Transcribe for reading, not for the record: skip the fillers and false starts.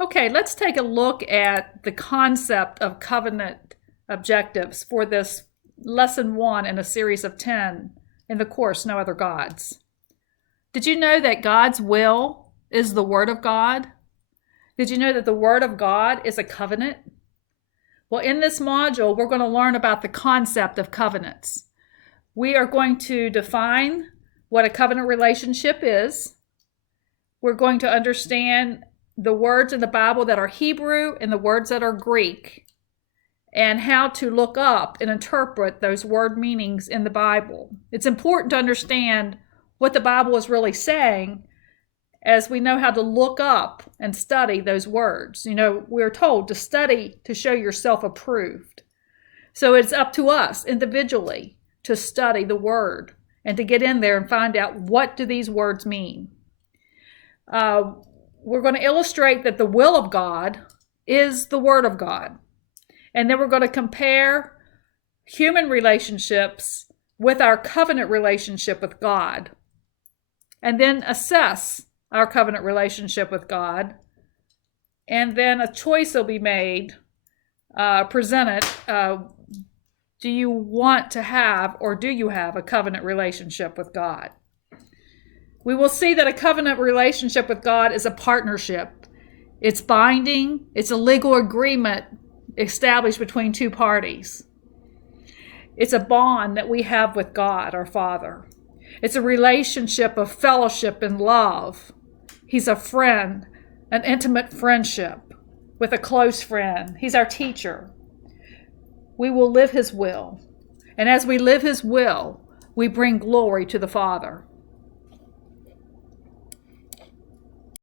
Okay, let's take a look at the concept of covenant objectives for this lesson 1 in a series of 10 in the course, No Other Gods. Did you know that God's will is the Word of God? Did you know that the Word of God is a covenant? Well, in this module, we're going to learn about the concept of covenants. We are going to define what a covenant relationship is. We're going to understand the words in the Bible that are Hebrew and the words that are Greek, and how to look up and interpret those word meanings in the Bible. It's important to understand what the Bible is really saying, as we know how to look up and study those words. You know, we're told to study to show yourself approved. So it's up to us individually to study the word and to get in there and find out, what do these words mean? We're going to illustrate that the will of God is the Word of God. And then we're going to compare human relationships with our covenant relationship with God. And then assess our covenant relationship with God. And then a choice will be made, presented. Do you want to have, or do you have, a covenant relationship with God? We will see that a covenant relationship with God is a partnership. It's binding. It's a legal agreement established between two parties. It's a bond that we have with God, our Father. It's a relationship of fellowship and love. He's a friend, an intimate friendship with a close friend. He's our teacher. We will live His will. And as we live His will, we bring glory to the Father.